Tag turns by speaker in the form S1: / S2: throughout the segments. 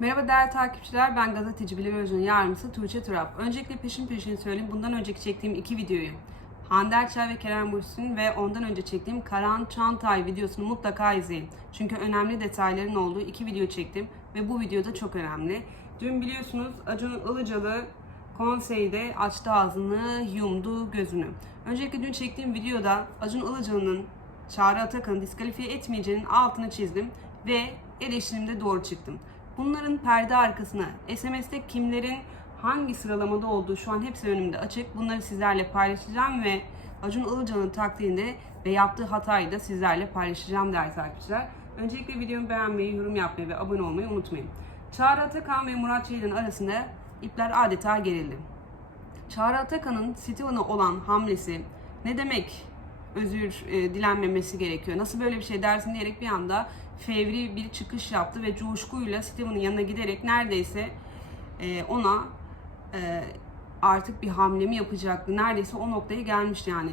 S1: Merhaba değerli takipçiler, ben gazeteci Bilal Özcan yardımcısı Tuğçe Turap. Öncelikle peşin peşin söyleyeyim, bundan önceki çektiğim iki videoyu Hande Erçel ve Kerem Bürsin ve ondan önce çektiğim Karan Çantay videosunu mutlaka izleyin. Çünkü önemli detayların olduğu iki video çektim ve bu video da çok önemli. Dün biliyorsunuz Acun Ilıcalı konseyde açtı ağzını, yumdu gözünü. Öncelikle dün çektiğim videoda Acun Ilıcalı'nın Çağrı Atakan'ı diskalifiye etmeyeceğinin altını çizdim ve eleştirimde doğru çıktım. Bunların perde arkasına SMS'te kimlerin hangi sıralamada olduğu şu an hepsi önümde açık. Bunları sizlerle paylaşacağım ve Acun Ilıcalı'nın taktiğinde ve yaptığı hatayı da sizlerle paylaşacağım değerli takipçiler. Öncelikle videomu beğenmeyi, yorum yapmayı ve abone olmayı unutmayın. Çağrı Atakan ve Murat Ceylan arasında ipler adeta gerildi. Çağrı Atakan'ın Steven'a olan hamlesi ne demek özür e, dilenmemesi gerekiyor? Nasıl böyle bir şey dersin diyerek bir anda fevri bir çıkış yaptı ve coşkuyla Steven'ın yanına giderek neredeyse e, ona e, artık bir hamle mi yapacaktı? Neredeyse o noktaya gelmişti yani.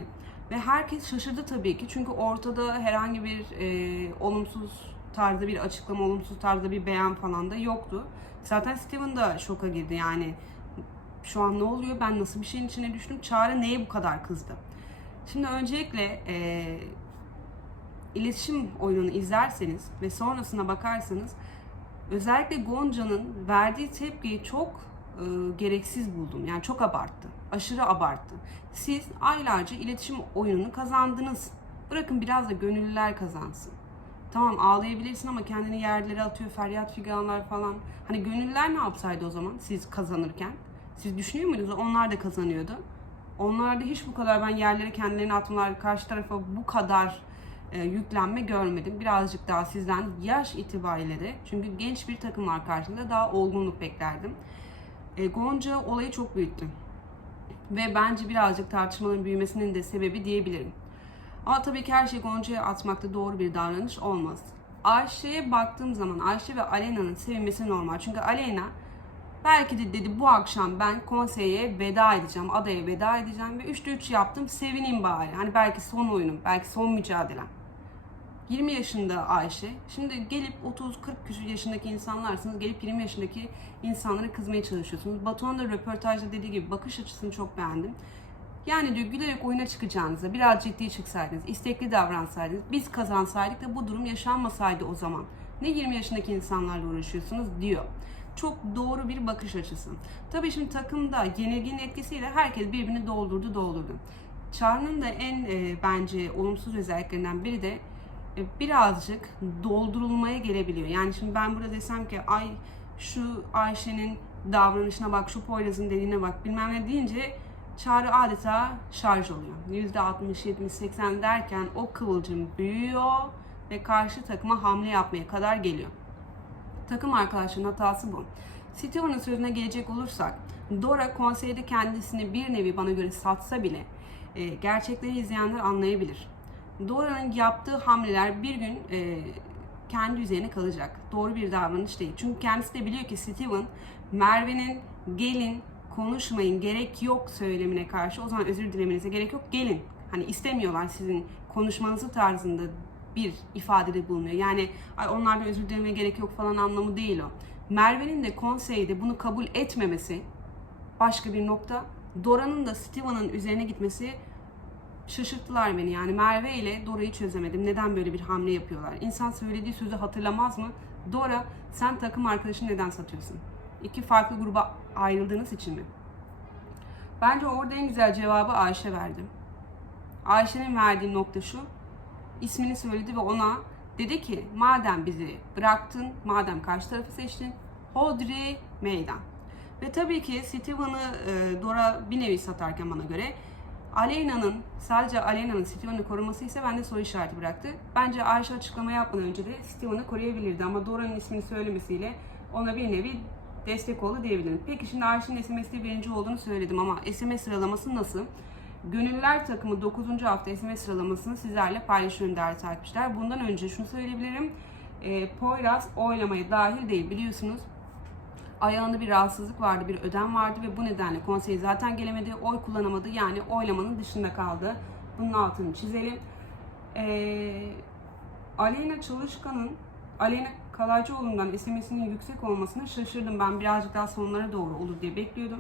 S1: Ve herkes şaşırdı tabii ki çünkü ortada herhangi bir e, olumsuz tarzda bir açıklama, olumsuz tarzda bir beyan falan da yoktu. Zaten Steven da şoka girdi yani şu an ne oluyor, ben nasıl bir şeyin içine düştüm, Çağrı neye bu kadar kızdı? Şimdi öncelikle e, iletişim oyununu izlerseniz ve sonrasına bakarsanız özellikle Gonca'nın verdiği tepkiyi çok e, gereksiz buldum. Yani çok abarttı. Aşırı abarttı. Siz aylarca iletişim oyununu kazandınız. Bırakın biraz da gönüllüler kazansın. Tamam ağlayabilirsin ama kendini yerlere atıyor feryat figanlar falan. Hani gönüllüler ne yapsaydı o zaman siz kazanırken? Siz düşünüyor muydunuz? Onlar da kazanıyordu. Onlarda hiç bu kadar ben yerlere kendilerini atmalar, karşı tarafa bu kadar e, yüklenme görmedim. Birazcık daha sizden yaş itibariyle de çünkü genç bir takım var karşında daha olgunluk beklerdim. E, Gonca olayı çok büyüttü. Ve bence birazcık tartışmaların büyümesinin de sebebi diyebilirim. Ama tabii ki her şeyi Gonca'ya atmakta doğru bir davranış olmaz. Ayşe'ye baktığım zaman Ayşe ve Aleyna'nın sevinmesi normal. Çünkü Aleyna belki de dedi bu akşam ben konseye veda edeceğim, adaya veda edeceğim ve 3'te 3 yaptım sevineyim bari. Hani belki son oyunum, belki son mücadelem. 20 yaşında Ayşe. Şimdi gelip 30-40 küsur yaşındaki insanlarsınız. Gelip 20 yaşındaki insanlara kızmaya çalışıyorsunuz. Batuhan da röportajda dediği gibi bakış açısını çok beğendim. Yani diyor gülerek oyuna çıkacağınıza biraz ciddi çıksaydınız, istekli davransaydınız, biz kazansaydık da bu durum yaşanmasaydı o zaman. Ne 20 yaşındaki insanlarla uğraşıyorsunuz diyor. Çok doğru bir bakış açısı. Tabii şimdi takımda yenilginin etkisiyle herkes birbirini doldurdu doldurdu. Çağrı'nın da en e, bence olumsuz özelliklerinden biri de e, birazcık doldurulmaya gelebiliyor. Yani şimdi ben burada desem ki ay şu Ayşe'nin davranışına bak, şu Poyraz'ın dediğine bak bilmem ne deyince Çağrı adeta şarj oluyor. %60, 70, 80 derken o kıvılcım büyüyor ve karşı takıma hamle yapmaya kadar geliyor. Takım arkadaşının hatası bu. Steven'ın sözüne gelecek olursak, Dora konseyde kendisini bir nevi bana göre satsa bile e, gerçekleri izleyenler anlayabilir. Dora'nın yaptığı hamleler bir gün e, kendi üzerine kalacak. Doğru bir davranış değil. Çünkü kendisi de biliyor ki Steven, Merve'nin gelin konuşmayın gerek yok söylemine karşı o zaman özür dilemenize gerek yok gelin. Hani istemiyorlar sizin konuşmanızı tarzında bir ifadede bulunuyor. Yani ay onlardan özür dilemeye gerek yok falan anlamı değil o. Merve'nin de konseyde bunu kabul etmemesi başka bir nokta. Dora'nın da Steven'ın üzerine gitmesi şaşırttılar beni. Yani Merve ile Dora'yı çözemedim. Neden böyle bir hamle yapıyorlar? İnsan söylediği sözü hatırlamaz mı? Dora sen takım arkadaşını neden satıyorsun? İki farklı gruba ayrıldığınız için mi? Bence orada en güzel cevabı Ayşe verdi. Ayşe'nin verdiği nokta şu. İsmini söyledi ve ona dedi ki madem bizi bıraktın, madem karşı tarafı seçtin, Hodri meydan. Ve tabii ki Steven'ı e, Dora bir nevi satarken bana göre Aleyna'nın sadece Aleyna'nın Steven'ı koruması ise bende soru işareti bıraktı. Bence Ayşe açıklama yapmadan önce de Steven'ı koruyabilirdi ama Dora'nın ismini söylemesiyle ona bir nevi destek oldu diyebilirim. Peki şimdi Ayşe'nin SMS'de birinci olduğunu söyledim ama SMS sıralaması nasıl? Gönüller takımı 9. hafta SMS sıralamasını sizlerle paylaşıyorum değerli takipçiler. Bundan önce şunu söyleyebilirim. E, Poyraz oylamaya dahil değil biliyorsunuz. Ayağında bir rahatsızlık vardı, bir ödem vardı ve bu nedenle konsey zaten gelemedi, oy kullanamadı. Yani oylamanın dışında kaldı. Bunun altını çizelim. E, Aleyna Çalışkan'ın Aleyna Kalaycıoğlu'ndan SMS'inin yüksek olmasına şaşırdım. Ben birazcık daha sonlara doğru olur diye bekliyordum.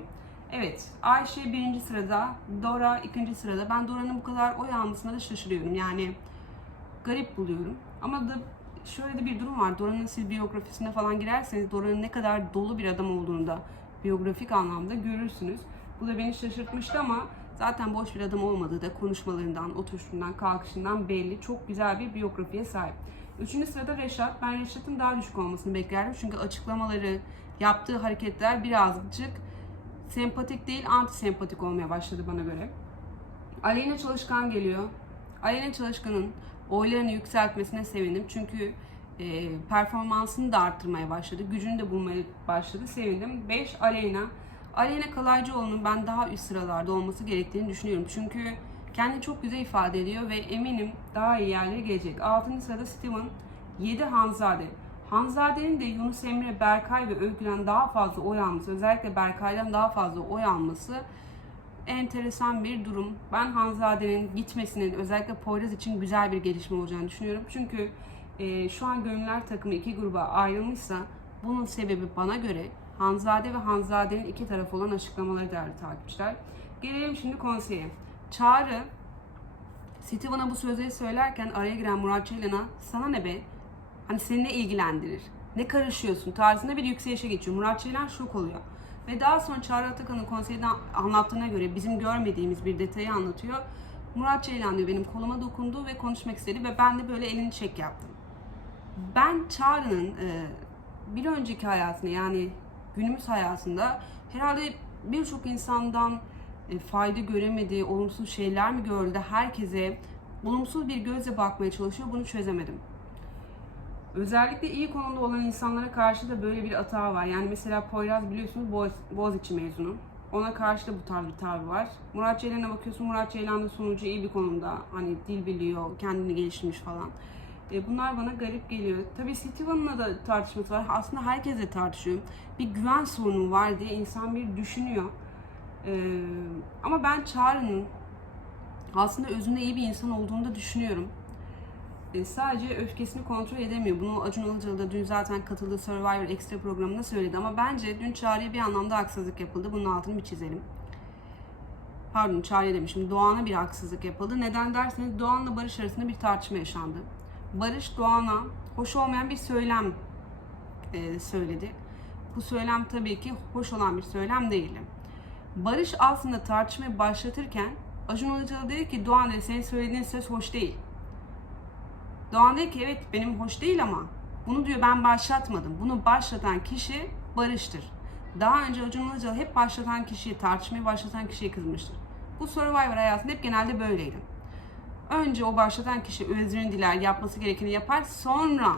S1: Evet, Ayşe birinci sırada, Dora ikinci sırada. Ben Dora'nın bu kadar oy almasına da şaşırıyorum. Yani garip buluyorum. Ama da şöyle de bir durum var. Dora'nın siz biyografisine falan girerseniz Dora'nın ne kadar dolu bir adam olduğunu da biyografik anlamda görürsünüz. Bu da beni şaşırtmıştı ama zaten boş bir adam olmadığı da konuşmalarından, oturuşundan, kalkışından belli. Çok güzel bir biyografiye sahip. Üçüncü sırada Reşat. Ben Reşat'ın daha düşük olmasını beklerdim. Çünkü açıklamaları, yaptığı hareketler birazcık sempatik değil, anti sempatik olmaya başladı bana göre. Aleyna Çalışkan geliyor. Aleyna Çalışkan'ın oylarını yükseltmesine sevindim. Çünkü e, performansını da arttırmaya başladı. Gücünü de bulmaya başladı. Sevindim. 5 Aleyna. Aleyna Kalaycıoğlu'nun ben daha üst sıralarda olması gerektiğini düşünüyorum. Çünkü kendini çok güzel ifade ediyor ve eminim daha iyi yerlere gelecek. 6. sırada Steven. 7 Hanzade. Hanzade'nin de Yunus Emre, Berkay ve Öykü'den daha fazla oy alması, özellikle Berkay'dan daha fazla oy alması enteresan bir durum. Ben Hanzade'nin gitmesinin özellikle Poyraz için güzel bir gelişme olacağını düşünüyorum. Çünkü e, şu an gönüller takımı iki gruba ayrılmışsa bunun sebebi bana göre Hanzade ve Hanzade'nin iki tarafı olan açıklamaları değerli takipçiler. Gelelim şimdi konseye. Çağrı Steven'a bu sözleri söylerken araya giren Murat Ceylan'a sana ne be? Hani seni ne ilgilendirir? Ne karışıyorsun? Tarzında bir yükselişe geçiyor. Murat Ceylan şok oluyor. Ve daha sonra Çağrı Atakan'ın konseyde anlattığına göre bizim görmediğimiz bir detayı anlatıyor. Murat Ceylan diyor benim koluma dokundu ve konuşmak istedi ve ben de böyle elini çek yaptım. Ben Çağrı'nın e, bir önceki hayatını yani günümüz hayatında herhalde birçok insandan e, fayda göremediği, olumsuz şeyler mi gördü, herkese olumsuz bir gözle bakmaya çalışıyor. Bunu çözemedim. Özellikle iyi konumda olan insanlara karşı da böyle bir hata var. Yani mesela Poyraz biliyorsunuz Boğaz, Boğaziçi mezunu. Ona karşı da bu tarz bir tavrı var. Murat Ceylan'a bakıyorsun Murat Ceylan da sonucu iyi bir konumda. Hani dil biliyor, kendini geliştirmiş falan. E, bunlar bana garip geliyor. Tabii Steven'la da tartışması var. Aslında herkesle tartışıyor. Bir güven sorunu var diye insan bir düşünüyor. E, ama ben Çağrı'nın aslında özünde iyi bir insan olduğunu da düşünüyorum. E, sadece öfkesini kontrol edemiyor. Bunu Acun Ilıcalı da dün zaten katıldığı Survivor Extra programında söyledi ama bence dün Çağrı'ya bir anlamda haksızlık yapıldı. Bunun altını bir çizelim. Pardon Çağrı'ya demişim. Doğan'a bir haksızlık yapıldı. Neden derseniz Doğan'la Barış arasında bir tartışma yaşandı. Barış Doğan'a hoş olmayan bir söylem e, söyledi. Bu söylem tabii ki hoş olan bir söylem değildi. Barış aslında tartışmayı başlatırken Acun Ilıcalı dedi ki Doğan dedi senin söylediğin söz hoş değil. Doğan dedi ki evet benim hoş değil ama bunu diyor ben başlatmadım. Bunu başlatan kişi Barış'tır. Daha önce Acun hep başlatan kişiyi, tartışmayı başlatan kişiye kızmıştır. Bu Survivor hayatında hep genelde böyleydi. Önce o başlatan kişi özrünü diler, yapması gerekeni yapar. Sonra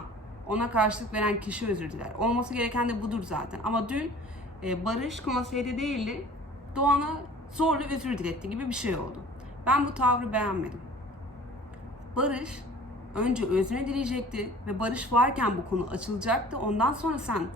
S1: ona karşılık veren kişi özür diler. Olması gereken de budur zaten. Ama dün e, Barış konseyde değildi. Doğan'a zorla özür diletti gibi bir şey oldu. Ben bu tavrı beğenmedim. Barış önce özrünü dileyecekti ve barış varken bu konu açılacaktı. Ondan sonra sen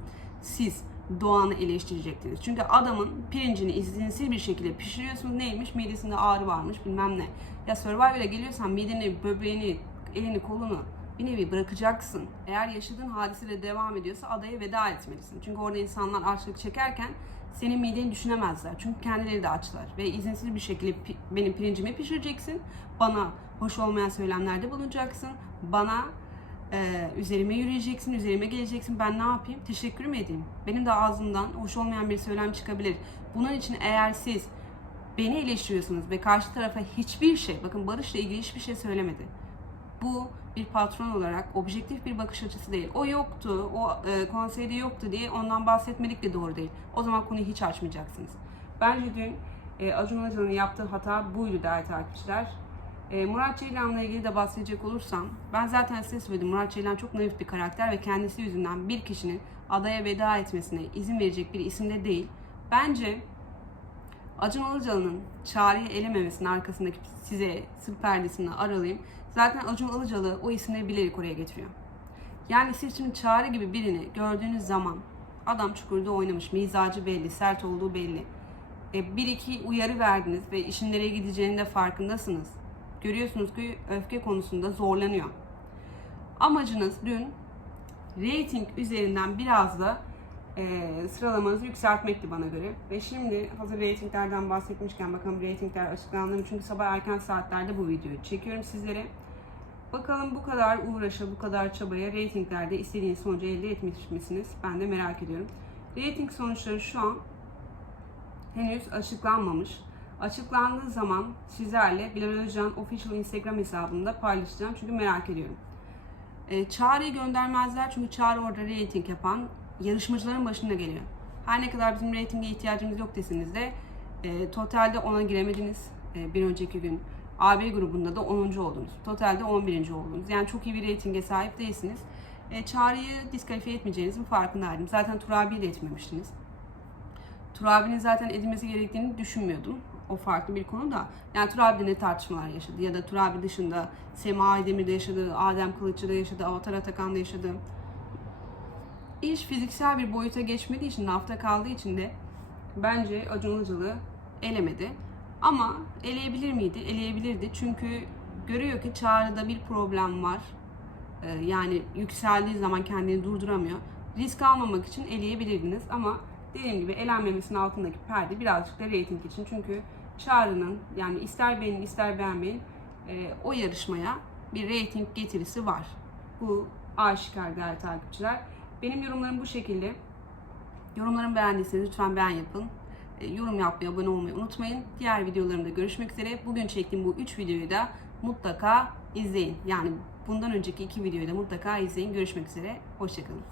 S1: siz Doğan'ı eleştirecektiniz. Çünkü adamın pirincini izinsiz bir şekilde pişiriyorsunuz. Neymiş? Midesinde ağrı varmış bilmem ne. Ya Survivor'a geliyorsan mideni, böbreğini, elini, kolunu bir nevi bırakacaksın. Eğer yaşadığın hadiseyle devam ediyorsa adaya veda etmelisin. Çünkü orada insanlar açlık çekerken senin mideni düşünemezler. Çünkü kendileri de açlar. Ve izinsiz bir şekilde pi- benim pirincimi pişireceksin. Bana hoş olmayan söylemlerde bulunacaksın. Bana e, üzerime yürüyeceksin, üzerime geleceksin. Ben ne yapayım? Teşekkür mü edeyim? Benim de ağzımdan hoş olmayan bir söylem çıkabilir. Bunun için eğer siz beni eleştiriyorsunuz ve karşı tarafa hiçbir şey, bakın Barış'la ilgili hiçbir şey söylemedi. Bu bir patron olarak objektif bir bakış açısı değil. O yoktu, o e, konseyde yoktu diye ondan bahsetmedik de doğru değil. O zaman konuyu hiç açmayacaksınız. Bence dün e, Acun Ilıcalı'nın yaptığı hata buydu değerli takipçiler. E, Murat Ceylan'la ilgili de bahsedecek olursam, ben zaten size söyledim Murat Ceylan çok naif bir karakter ve kendisi yüzünden bir kişinin adaya veda etmesine izin verecek bir isimde değil. Bence Acun Ilıcalı'nın çağrıyı elememesinin arkasındaki size sır perdesini aralayayım. Zaten Acun Ilıcalı o isimleri bilerek oraya getiriyor. Yani siz şimdi çağrı gibi birini gördüğünüz zaman adam çukurda oynamış, mizacı belli, sert olduğu belli. E, bir iki uyarı verdiniz ve işin nereye gideceğinin de farkındasınız. Görüyorsunuz ki öfke konusunda zorlanıyor. Amacınız dün rating üzerinden biraz da e, sıralamanızı yükseltmekti bana göre. Ve şimdi hazır ratinglerden bahsetmişken bakalım ratingler açıklandı? Çünkü sabah erken saatlerde bu videoyu çekiyorum sizlere. Bakalım bu kadar uğraşa, bu kadar çabaya ratinglerde istediğiniz sonucu elde etmiş misiniz? Ben de merak ediyorum. Rating sonuçları şu an henüz açıklanmamış. Açıklandığı zaman sizlerle Bilal Özcan Official Instagram hesabımda paylaşacağım. Çünkü merak ediyorum. E, çağrıyı göndermezler çünkü çağrı orada rating yapan yarışmacıların başına geliyor. Her ne kadar bizim ratinge ihtiyacımız yok deseniz de e, totalde 10'a giremediniz e, bir önceki gün. AB grubunda da 10. oldunuz. Totalde 11. oldunuz. Yani çok iyi bir reytinge sahip değilsiniz. E, çağrıyı diskalifiye etmeyeceğinizin farkındaydım. Zaten Turabi'yi de etmemiştiniz. Turabi'nin zaten edilmesi gerektiğini düşünmüyordum. O farklı bir konu da. Yani Turabi de ne tartışmalar yaşadı ya da Turabi dışında Sema Aydemir'de yaşadı, Adem Kılıççı'da yaşadı, Avatar Atakan'da yaşadı. İş fiziksel bir boyuta geçmediği için, hafta kaldığı için de bence Acun Ilıcalı elemedi. Ama eleyebilir miydi? Eleyebilirdi. Çünkü görüyor ki çağrıda bir problem var. Ee, yani yükseldiği zaman kendini durduramıyor. Risk almamak için eleyebilirdiniz ama dediğim gibi elenmemesinin altındaki perde birazcık da reyting için. Çünkü çağrının yani ister beğenin ister beğenmeyin e, o yarışmaya bir reyting getirisi var. Bu aşikar değerli takipçiler. Benim yorumlarım bu şekilde. Yorumlarımı beğendiyseniz lütfen beğen yapın. E, yorum yapmayı, abone olmayı unutmayın. Diğer videolarımda görüşmek üzere. Bugün çektiğim bu 3 videoyu da mutlaka izleyin. Yani bundan önceki iki videoyu da mutlaka izleyin. Görüşmek üzere. Hoşçakalın.